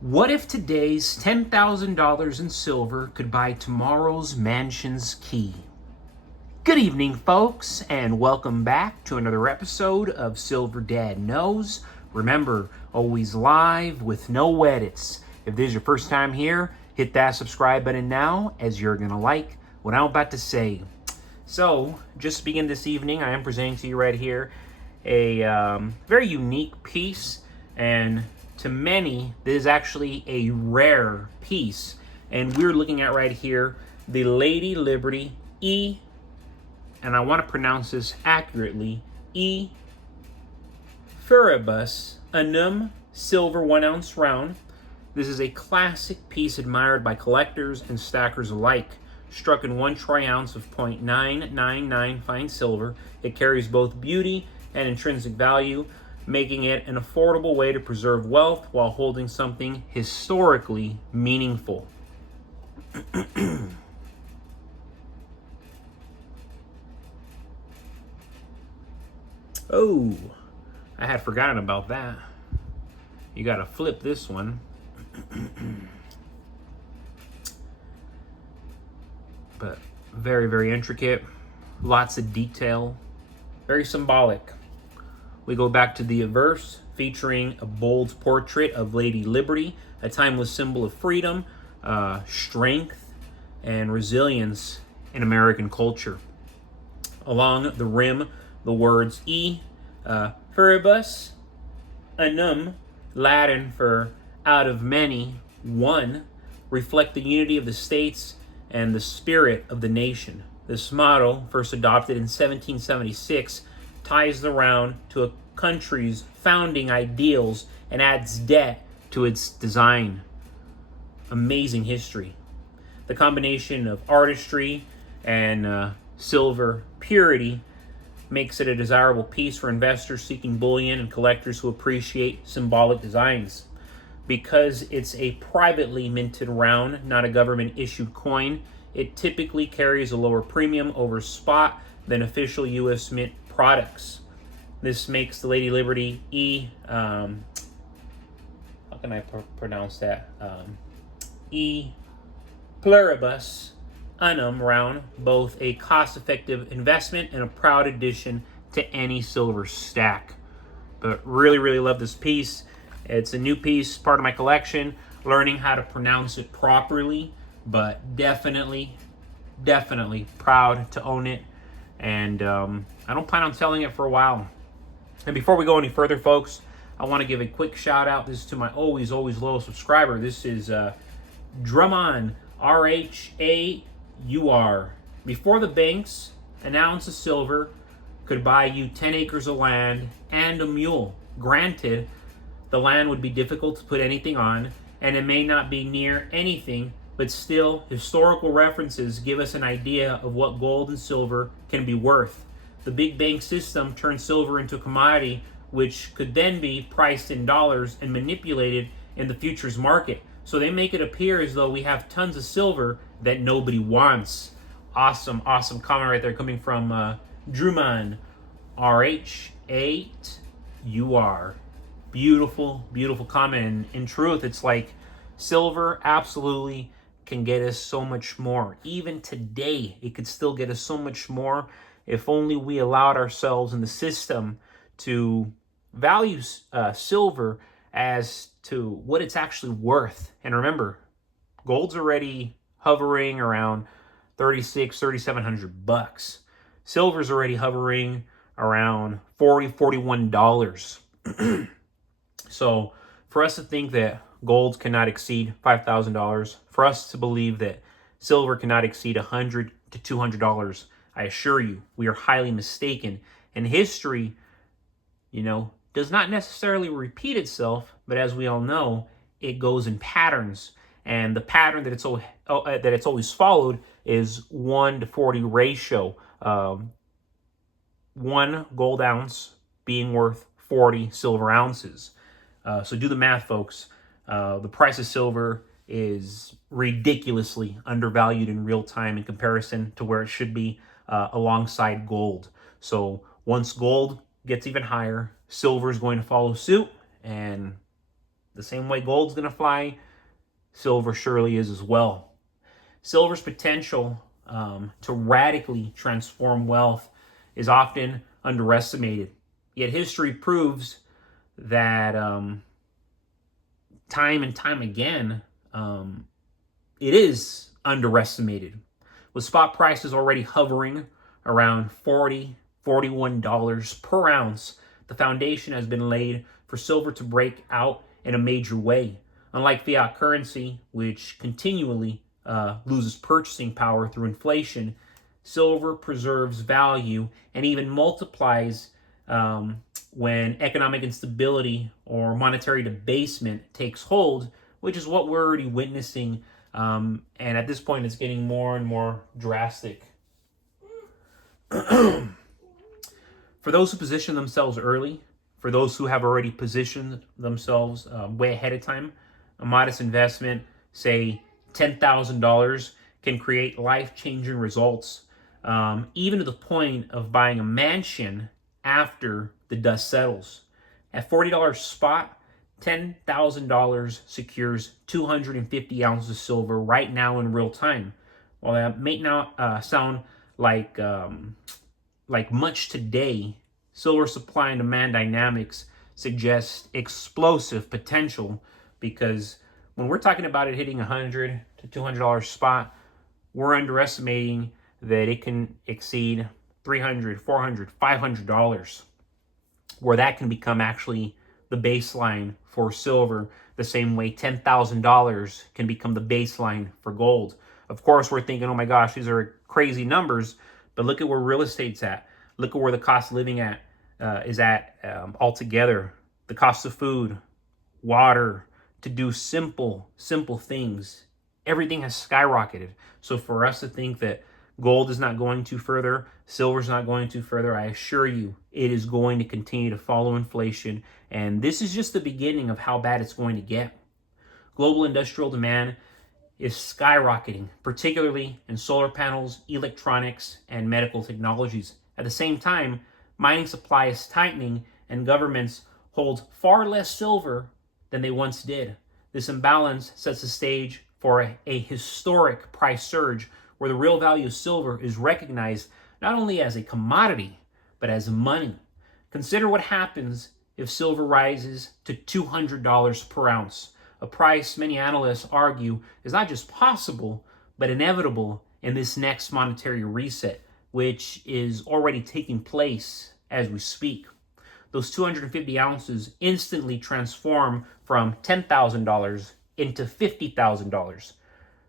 What if today's $10,000 in silver could buy tomorrow's mansion's key? Good evening, folks, and welcome back to another episode of Silver Dad Knows. Remember, always live with no edits. If this is your first time here, hit that subscribe button now, as you're going to like what I'm about to say. So, just to begin this evening, I am presenting to you right here a very unique piece, and to many, this is actually a rare piece. And we're looking at right here the Lady Liberty E, and I want to pronounce this accurately, E Furibus Unum Silver 1 ounce round. This is a classic piece admired by collectors and stackers alike. Struck in 1 troy ounce of 0.999 fine silver, it carries both beauty and intrinsic value, making it an affordable way to preserve wealth while holding something historically meaningful. Oh, I had forgotten about that. You gotta flip this one. But very, very intricate. Lots of detail. Very symbolic. We go back to the Averse, featuring a bold portrait of Lady Liberty, a timeless symbol of freedom, strength, and resilience in American culture. Along the rim, the words E Furibus Unum, Latin for out of many, one, reflect the unity of the states and the spirit of the nation. This motto, first adopted in 1776, ties the round to a country's founding ideals and adds depth to its design. Amazing history. The combination of artistry and silver purity makes it a desirable piece for investors seeking bullion and collectors who appreciate symbolic designs. Because it's a privately minted round, not a government-issued coin, it typically carries a lower premium over spot than official U.S. Mint products. This makes the Lady Liberty E, how can I pronounce that? E Pluribus Unum round both a cost-effective investment and a proud addition to any silver stack. But really, really love this piece. It's a new piece, part of my collection. Learning how to pronounce it properly, but definitely proud to own it. And I don't plan on selling it for a while. And before we go any further, folks, I want to give a quick shout out. This is to my always loyal subscriber. This is Drummond, RHAUR. Before the banks, an ounce of silver could buy you 10 acres of land and a mule. Granted, the land would be difficult to put anything on, and it may not be near anything, but still, historical references give us an idea of what gold and silver can be worth. The big bank system turns silver into a commodity which could then be priced in dollars and manipulated in the futures market. So they make it appear as though we have tons of silver that nobody wants. Awesome comment right there coming from Drummond, RHAUR. Beautiful comment. And in truth, it's like silver absolutely can get us so much more. Even today, it could still get us so much more if only we allowed ourselves in the system to value silver as to what it's actually worth. And remember, gold's already hovering around $3,700. Silver's already hovering around $41. So for us to think that gold cannot exceed $5,000, for us to believe that silver cannot exceed $100 to $200, I assure you, we are highly mistaken. And history, does not necessarily repeat itself, but as we all know, it goes in patterns. And the pattern that it's always followed is 1:40 ratio. 1 gold ounce being worth 40 silver ounces. So do the math, folks. The price of silver is ridiculously undervalued in real time in comparison to where it should be alongside gold. So once gold gets even higher, silver is going to follow suit, and The same way gold's going to fly, silver surely is as well. Silver's potential to radically transform wealth is often underestimated. Yet history proves that time and time again, it is underestimated. With spot prices already hovering around $40, $41 per ounce, the foundation has been laid for silver to break out in a major way. Unlike fiat currency, which continually loses purchasing power through inflation, silver preserves value and even multiplies when economic instability or monetary debasement takes hold, which is what we're already witnessing. And at this point, it's getting more and more drastic. For those who position themselves early, for those who have already positioned themselves way ahead of time, a modest investment, say $10,000, can create life-changing results, even to the point of buying a mansion after the dust settles. At $40 spot, $10,000 secures 250 ounces of silver right now in real time. While that may not sound like much today, silver supply and demand dynamics suggest explosive potential, because when we're talking about it hitting $100 to $200 spot, we're underestimating that it can exceed $300, $400, $500, where that can become actually the baseline for silver, the same way $10,000 can become the baseline for gold. Of course, we're thinking, oh my gosh, these are crazy numbers, but look at where real estate's at. Look at where the cost of living is at altogether. The cost of food, water, to do simple things. Everything has skyrocketed. So for us to think that gold is not going to further, silver's not going to further, I assure you, it is going to continue to follow inflation. And this is just the beginning of how bad it's going to get. Global industrial demand is skyrocketing, particularly in solar panels, electronics, and medical technologies. At the same time, mining supply is tightening and governments hold far less silver than they once did. This imbalance sets the stage for a historic price surge where the real value of silver is recognized not only as a commodity, but as money. Consider what happens if silver rises to $200 per ounce, a price many analysts argue is not just possible, but inevitable in this next monetary reset, which is already taking place as we speak. Those 250 ounces instantly transform from $10,000 into $50,000.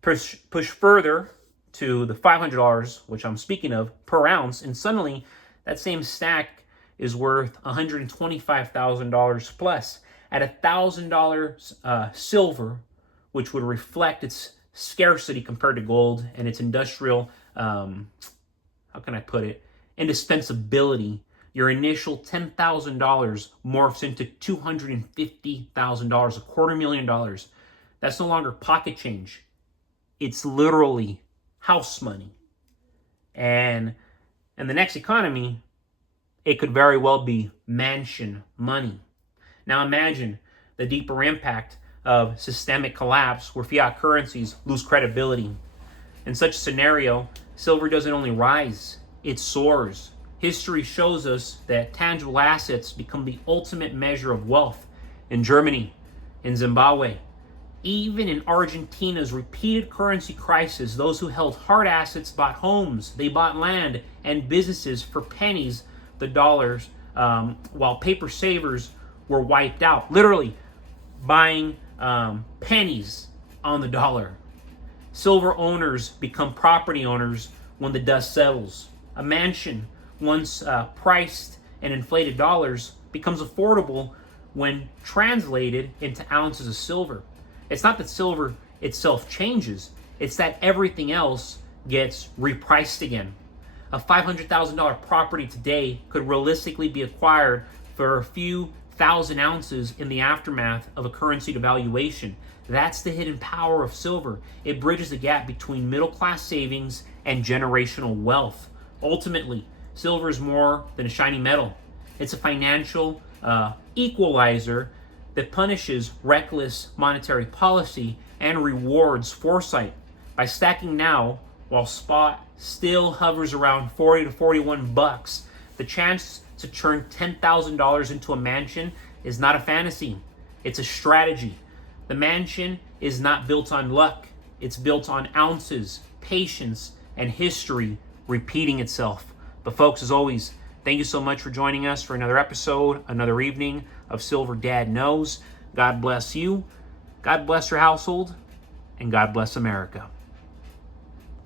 Push further to the $500, which I'm speaking of, per ounce, and suddenly that same stack is worth $125,000 plus. At $1,000 silver, which would reflect its scarcity compared to gold and its industrial, indispensability, your initial $10,000 morphs into $250,000, $250,000. That's no longer pocket change. It's literally house money. And in the next economy, it could very well be mansion money. Now imagine the deeper impact of systemic collapse where fiat currencies lose credibility. In such a scenario, silver doesn't only rise, it soars. History shows us that tangible assets become the ultimate measure of wealth. In Germany, in Zimbabwe, even in Argentina's repeated currency crisis, those who held hard assets bought homes, they bought land and businesses for pennies, the dollars, while paper savers were wiped out, literally buying pennies on the dollar. Silver owners become property owners when the dust settles. A mansion, once priced in inflated dollars, becomes affordable when translated into ounces of silver. It's not that silver itself changes, it's that everything else gets repriced again. A $500,000 property today could realistically be acquired for a few thousand ounces in the aftermath of a currency devaluation. That's the hidden power of silver. It bridges the gap between middle-class savings and generational wealth. Ultimately, silver is more than a shiny metal. It's a financial equalizer that punishes reckless monetary policy and rewards foresight by stacking now while spot still hovers around 40 to 41 bucks. The chance to turn $10,000 into a mansion is not a fantasy. It's a strategy. The mansion is not built on luck. It's built on ounces, patience, and history repeating itself. But folks, as always, thank you so much for joining us for another episode, another evening of Silver Dad Knows. God bless you, God bless your household, and God bless America.